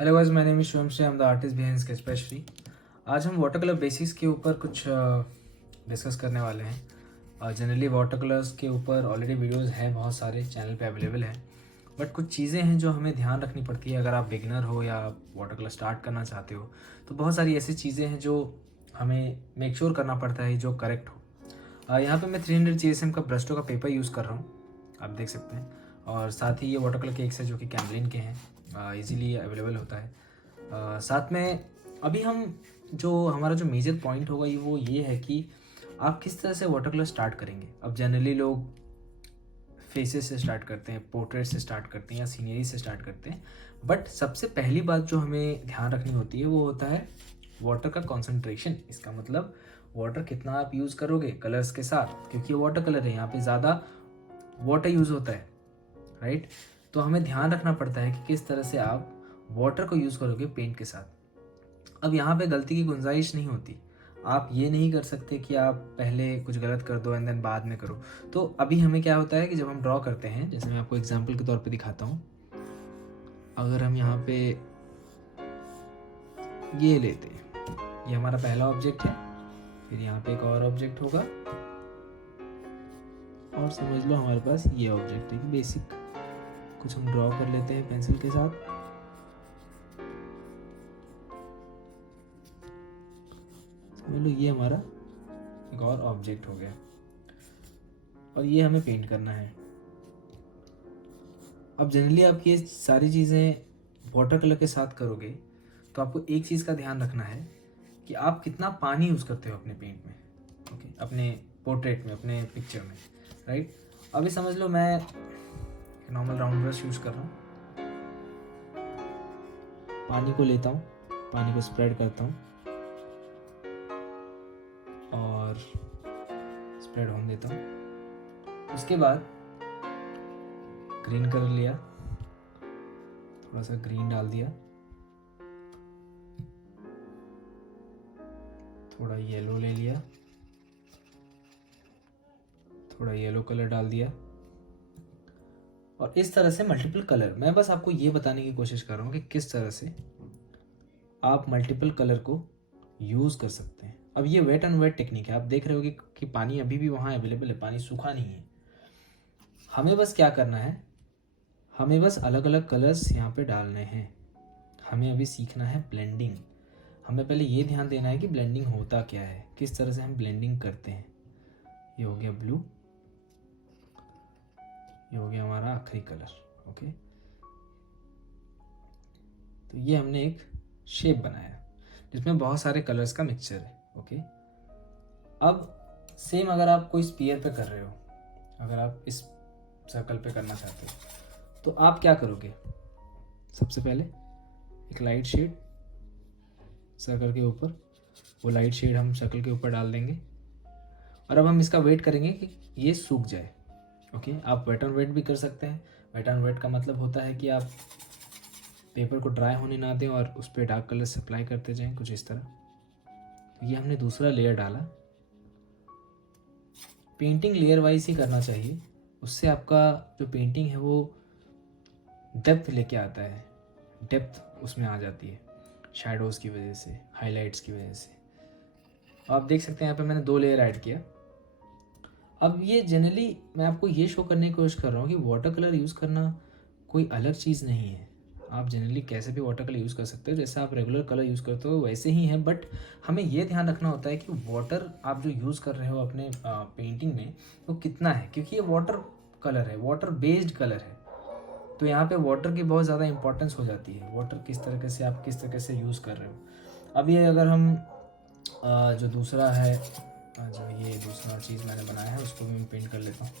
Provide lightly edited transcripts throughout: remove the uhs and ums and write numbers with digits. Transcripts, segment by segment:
Hello guys, my name is Shivam से, I am the artist behind sketch pastry. आज हम water colour basics के ऊपर कुछ डिस्कस करने वाले हैं। जनरली वाटर कलर्स के ऊपर ऑलरेडी वीडियोस हैं, बहुत सारे चैनल पे अवेलेबल हैं, बट कुछ चीज़ें हैं जो हमें ध्यान रखनी पड़ती है अगर आप बिगिनर हो या आप वाटर कलर स्टार्ट करना चाहते हो। तो बहुत सारी ऐसी चीज़ें हैं जो हमें मेक श्योर करना पड़ता है जो करेक्ट हो। यहाँ पे मैं 300 GSM का ब्रस्टो का पेपर यूज़ कर रहा हूँ, आप देख सकते हैं। और साथ ही ये वाटर कलर केक्स है जो कि कैमलिन के हैं, इजीली अवेलेबल होता है। साथ में अभी हम जो हमारा जो मेजर पॉइंट होगा वो ये है कि आप किस तरह से वाटर कलर स्टार्ट करेंगे। अब जनरली लोग फेसेस से स्टार्ट करते हैं, पोर्ट्रेट से स्टार्ट करते हैं या सीनरी से स्टार्ट करते हैं, बट सबसे पहली बात जो हमें ध्यान रखनी होती है वो होता है वाटर का कॉन्सेंट्रेशन। इसका मतलब वाटर कितना आप यूज़ करोगे कलर्स के साथ, क्योंकि वाटर कलर है, यहाँ पे ज़्यादा वाटर यूज़ होता है, राइट। तो हमें ध्यान रखना पड़ता है कि किस तरह से आप वाटर को यूज़ करोगे पेंट के साथ। अब यहाँ पे गलती की गुंजाइश नहीं होती। आप ये नहीं कर सकते कि आप पहले कुछ गलत कर दो एंड देन बाद में करो। तो अभी हमें क्या होता है कि जब हम ड्रॉ करते हैं, जैसे मैं आपको एग्जांपल के तौर पे दिखाता हूँ, अगर हम यहाँ पे ये लेते हैं, ये हमारा पहला ऑब्जेक्ट है, फिर यहाँ पे एक और ऑब्जेक्ट होगा, और समझ लो हमारे पास ये ऑब्जेक्ट है कि बेसिक कुछ हम ड्रॉ कर लेते हैं पेंसिल के साथ। समझ लो ये हमारा एक और ऑब्जेक्ट हो गया, और ये हमें पेंट करना है। अब जनरली आप ये सारी चीज़ें वाटर कलर के साथ करोगे तो आपको एक चीज़ का ध्यान रखना है कि आप कितना पानी यूज़ करते हो अपने पेंट में, ओके, अपने पोर्ट्रेट में, अपने पिक्चर में, राइट। अभी समझ लो मैं नॉर्मल राउंड ब्रश यूज़ कर रहा हूँ, पानी को लेता हूँ, पानी को स्प्रेड करता हूँ और स्प्रेड होने देता हूँ। उसके बाद ग्रीन कलर लिया, थोड़ा सा ग्रीन डाल दिया, थोड़ा येलो ले लिया, थोड़ा येलो कलर डाल दिया, और इस तरह से मल्टीपल कलर। मैं बस आपको ये बताने की कोशिश कर रहा हूँ कि किस तरह से आप मल्टीपल कलर को यूज़ कर सकते हैं। अब ये वेट एंड वेट टेक्निक है, आप देख रहे हो कि पानी अभी भी वहाँ अवेलेबल है, पानी सूखा नहीं है। हमें बस क्या करना है, हमें बस अलग अलग कलर्स यहाँ पे डालने हैं। हमें अभी सीखना है ब्लेंडिंग। हमें पहले ये ध्यान देना है कि ब्लेंडिंग होता क्या है, किस तरह से हम ब्लेंडिंग करते हैं। ये हो गया ब्लू, ये हो गया हमारा आखिरी कलर, ओके। तो ये हमने एक शेप बनाया जिसमें बहुत सारे कलर्स का मिक्सचर है, ओके। अब सेम अगर आप कोई स्पीयर पे कर रहे हो, अगर आप इस सर्कल पे करना चाहते हो तो आप क्या करोगे, सबसे पहले एक लाइट शेड सर्कल के ऊपर, वो लाइट शेड हम सर्कल के ऊपर डाल देंगे, और अब हम इसका वेट करेंगे कि ये सूख जाए, ओके। आप वेट एंड वेट भी कर सकते हैं। वेट एंड वेट का मतलब होता है कि आप पेपर को ड्राई होने ना दें और उस पर डार्क कलर अप्लाई करते जाएं, कुछ इस तरह। तो ये हमने दूसरा लेयर डाला। पेंटिंग लेयर वाइज ही करना चाहिए, उससे आपका जो पेंटिंग है वो डेप्थ लेके आता है, डेप्थ उसमें आ जाती है शैडोज़ की वजह से, हाइलाइट्स की वजह से। आप देख सकते हैं यहाँ पे मैंने 2 लेयर ऐड किया। अब ये जनरली मैं आपको ये शो करने की कोशिश कर रहा हूँ कि वाटर कलर यूज़ करना कोई अलग चीज़ नहीं है। आप जनरली कैसे भी वाटर कलर यूज़ कर सकते हो, जैसे आप रेगुलर कलर यूज़ करते हो वैसे ही है, बट हमें ये ध्यान रखना होता है कि वाटर आप जो यूज़ कर रहे हो अपने पेंटिंग में वो कितना है, क्योंकि ये वाटर कलर है, वाटर बेस्ड कलर है। तो यहाँ पे वाटर की बहुत ज़्यादा इंपॉर्टेंस हो जाती है। वाटर किस तरीके से आप किस तरीके से यूज़ कर रहे हो। अब ये अगर हम जो दूसरा है, जो ये दूसरा चीज़ मैंने बनाया है उसको भी मैं पेंट कर लेता हूँ।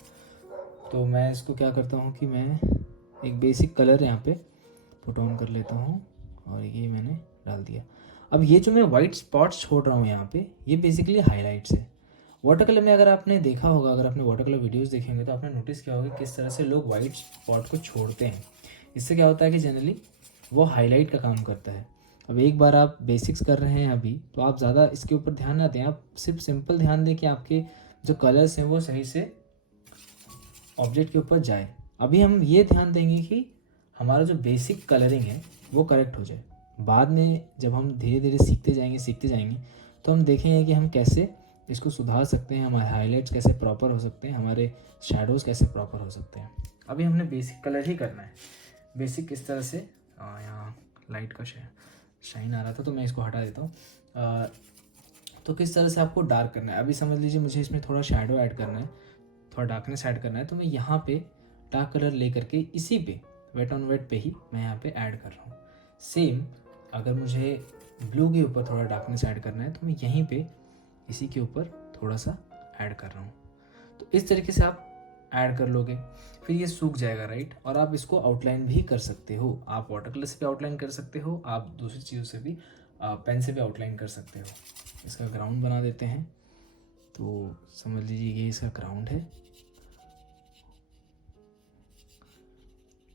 तो मैं इसको क्या करता हूँ कि मैं एक बेसिक कलर यहाँ पे पुट ऑन कर लेता हूँ, और ये मैंने डाल दिया। अब ये जो मैं वाइट स्पॉट्स छोड़ रहा हूँ यहाँ पे, ये बेसिकली हाईलाइट्स है। वाटर कलर में अगर आपने देखा होगा, अगर आपने वाटर कलर वीडियोस देखेंगे तो आपने नोटिस किया होगा किस तरह से लोग वाइट स्पॉट को छोड़ते हैं। इससे क्या होता है कि जनरली वो हाईलाइट का काम करता है। अब एक बार आप बेसिक्स कर रहे हैं अभी, तो आप ज़्यादा इसके ऊपर ध्यान ना दें, आप सिर्फ सिंपल ध्यान दें कि आपके जो कलर्स हैं वो सही से ऑब्जेक्ट के ऊपर जाए। अभी हम ये ध्यान देंगे कि हमारा जो बेसिक कलरिंग है वो करेक्ट हो जाए। बाद में जब हम धीरे धीरे सीखते जाएंगे तो हम देखेंगे कि हम कैसे इसको सुधार सकते हैं, हमारे हाईलाइट्स कैसे प्रॉपर हो सकते हैं, हमारे शैडोज़ कैसे प्रॉपर हो सकते हैं। अभी हमने बेसिक कलर ही करना है। बेसिक किस तरह से, यहाँ लाइट का शाइन आ रहा था तो मैं इसको हटा देता हूँ। तो किस तरह से आपको डार्क करना है, अभी समझ लीजिए मुझे इसमें थोड़ा शैडो ऐड करना है, थोड़ा डार्कनेस ऐड करना है, तो मैं यहाँ पे डार्क कलर ले करके इसी पे वेट ऑन वेट पे ही मैं यहाँ पे ऐड कर रहा हूँ। सेम अगर मुझे ब्लू के ऊपर थोड़ा डार्कनेस ऐड करना है तो मैं यहीं पे इसी के ऊपर थोड़ा सा ऐड कर रहा हूँ। तो इस तरीके से आप ऐड कर लोगे, फिर ये सूख जाएगा, राइट। और आप इसको आउटलाइन भी कर सकते हो, आप वाटर कलर से भी आउटलाइन कर सकते हो, आप दूसरी चीज़ों से भी पेन से भी आउटलाइन कर सकते हो। इसका ग्राउंड बना देते हैं, तो समझ लीजिए ये इसका ग्राउंड है,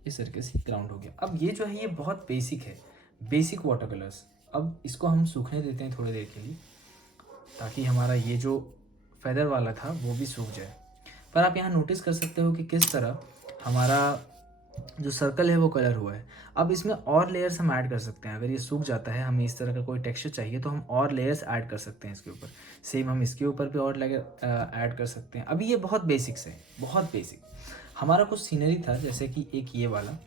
इस तरीके से ग्राउंड हो गया। अब ये जो है ये बहुत बेसिक है, बेसिक वाटर कलर्स। अब इसको हम सूखने देते हैं थोड़ी देर के लिए, ताकि हमारा ये जो फेदर वाला था वो भी सूख जाए। पर आप यहाँ नोटिस कर सकते हो कि किस तरह हमारा जो सर्कल है वो कलर हुआ है। अब इसमें और लेयर्स हम ऐड कर सकते हैं, अगर ये सूख जाता है, हमें इस तरह का कोई टेक्सचर चाहिए तो हम और लेयर्स ऐड कर सकते हैं इसके ऊपर। सेम हम इसके ऊपर भी और लेयर ऐड कर सकते हैं। अभी ये बहुत बेसिक्स है, बहुत बेसिक। हमारा कुछ सीनरी था, जैसे कि एक ये वाला,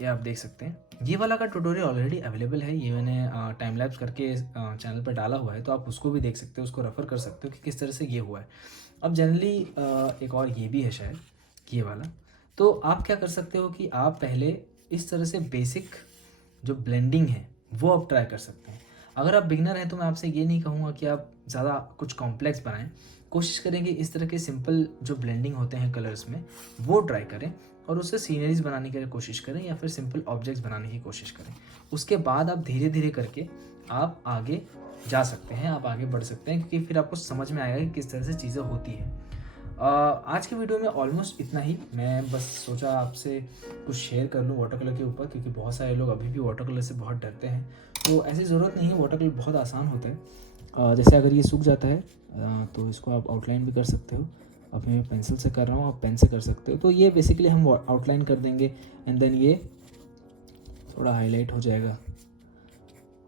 ये आप देख सकते हैं, ये वाला का ट्यूटोरियल ऑलरेडी अवेलेबल है, ये मैंने टाइम लैप्स करके चैनल पर डाला हुआ है, तो आप उसको भी देख सकते हो, उसको रेफ़र कर सकते हो कि किस तरह से ये हुआ है। अब जनरली एक और ये भी है शायद, ये वाला। तो आप क्या कर सकते हो कि आप पहले इस तरह से बेसिक जो ब्लेंडिंग है वो आप ट्राई कर सकते हैं। अगर आप बिगनर हैं तो मैं आपसे ये नहीं कहूँगा कि आप ज़्यादा कुछ कॉम्प्लेक्स बनाएं, कोशिश करें कि इस तरह के सिंपल जो ब्लेंडिंग होते हैं कलर्स में वो ट्राई करें, और उससे सीनरीज बनाने की कोशिश करें या फिर सिंपल ऑब्जेक्ट्स बनाने की कोशिश करें। उसके बाद आप धीरे धीरे करके आप आगे जा सकते हैं, आप आगे बढ़ सकते हैं, क्योंकि फिर आपको समझ में आएगा कि किस तरह से चीज़ें होती है। आज के वीडियो में ऑलमोस्ट इतना ही। मैं बस सोचा आपसे कुछ शेयर कर लूँ वाटर कलर के ऊपर, क्योंकि बहुत सारे लोग अभी भी वाटर कलर से बहुत डरते हैं। तो ऐसी ज़रूरत नहीं है, वाटर कलर बहुत आसान होता है। जैसे अगर ये सूख जाता है तो इसको आप आउटलाइन भी कर सकते हो। अभी मैं पेंसिल से कर रहा हूँ, आप पेन से कर सकते हो। तो ये बेसिकली हम आउटलाइन कर देंगे एंड देन ये थोड़ा हाईलाइट हो जाएगा।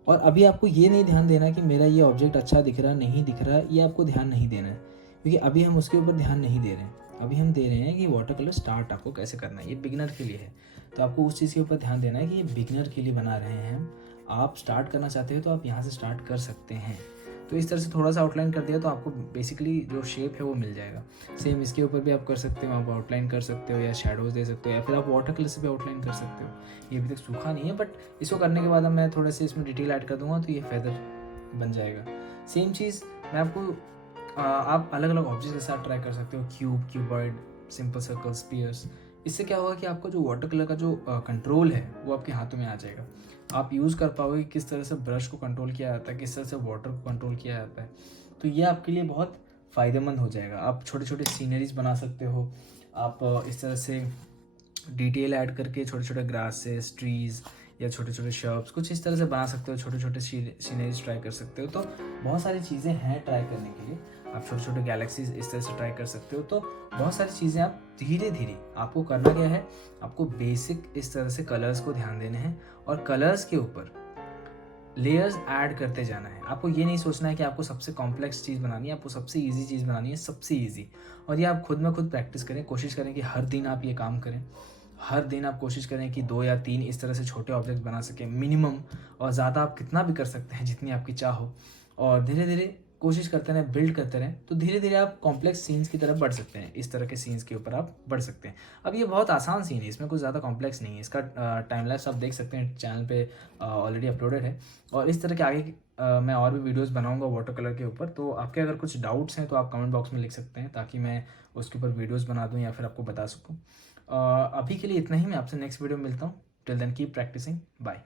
और अभी आपको ये नहीं ध्यान देना कि मेरा ये ऑब्जेक्ट अच्छा दिख रहा नहीं दिख रहा, ये आपको ध्यान नहीं देना है, क्योंकि अभी हम उसके ऊपर ध्यान नहीं दे रहे हैं। अभी हम दे रहे हैं कि वाटर कलर स्टार्ट आपको कैसे करना है, ये बिगनर के लिए है। तो आपको उस चीज़ के ऊपर ध्यान देना है कि ये बिगनर के लिए बना रहे हैं हम। आप स्टार्ट करना चाहते हो तो आप यहाँ से स्टार्ट कर सकते हैं। तो इस तरह से थोड़ा सा आउटलाइन कर दिया तो आपको बेसिकली जो शेप है वो मिल जाएगा। सेम इसके ऊपर भी आप कर सकते हो, आप आउटलाइन कर सकते हो या शेडोज़ दे सकते हो, या फिर आप वाटर कलर से भी आउटलाइन कर सकते हो। ये अभी तक सूखा नहीं है, बट इसको करने के बाद अब मैं थोड़े से इसमें डिटेल ऐड कर दूंगा तो ये फेदर बन जाएगा। सेम चीज़ मैं आपको आप अलग अलग ऑब्जेक्ट के साथ ट्राई कर सकते हो, cube, cuboid, simple circle, spheres. इससे क्या होगा कि आपका जो वाटर कलर का जो कंट्रोल है वो आपके हाथों में आ जाएगा। आप यूज़ कर पाओगे किस तरह से ब्रश को कंट्रोल किया जाता है, किस तरह से वाटर को कंट्रोल किया जाता है। तो ये आपके लिए बहुत फ़ायदेमंद हो जाएगा। आप छोटे छोटे सीनरीज बना सकते हो, आप इस तरह से डिटेल ऐड करके छोटे छोटे ग्रासेस, ट्रीज़ या छोटे छोटे शर्ब्स कुछ इस तरह से बना सकते हो, छोटे छोटे सीनरीज ट्राई कर सकते हो। तो बहुत सारी चीज़ें हैं ट्राई करने के लिए। आप छोटे छोटे गैलेक्सीज इस तरह से ट्राई कर सकते हो। तो बहुत सारी चीज़ें आप धीरे धीरे, आपको करना क्या है, आपको बेसिक इस तरह से कलर्स को ध्यान देने हैं और कलर्स के ऊपर लेयर्स ऐड करते जाना है। आपको ये नहीं सोचना है कि आपको सबसे कॉम्प्लेक्स चीज़ बनानी है, आपको सबसे इजी चीज़ बनानी है, सबसे इजी। और ये आप खुद में खुद प्रैक्टिस करें, कोशिश करें कि हर दिन आप ये काम करें। हर दिन आप कोशिश करें कि 2 या 3 इस तरह से छोटे ऑब्जेक्ट बना सकें मिनिमम, और ज़्यादा आप कितना भी कर सकते हैं जितनी आपकी चाह हो। और धीरे धीरे कोशिश करते रहें, बिल्ड करते रहें, तो धीरे धीरे आप कॉम्प्लेक्स सीन्स की तरफ बढ़ सकते हैं। इस तरह के सीन्स के ऊपर आप बढ़ सकते हैं। अब ये बहुत आसान सीन है, इसमें कुछ ज़्यादा कॉम्प्लेक्स नहीं है। इसका टाइम लैप्स आप देख सकते हैं, चैनल पे ऑलरेडी अपलोडेड है। और इस तरह के आगे मैं और भी वीडियोस बनाऊंगा वाटर कलर के ऊपर। तो आपके अगर कुछ डाउट्स हैं तो आप कमेंट बॉक्स में लिख सकते हैं, ताकि मैं उसके ऊपर वीडियोस बना दूं या फिर आपको बता सकूं। अभी के लिए इतना ही। मैं आपसे नेक्स्ट वीडियो में मिलता हूँ। Till then keep practising. Bye.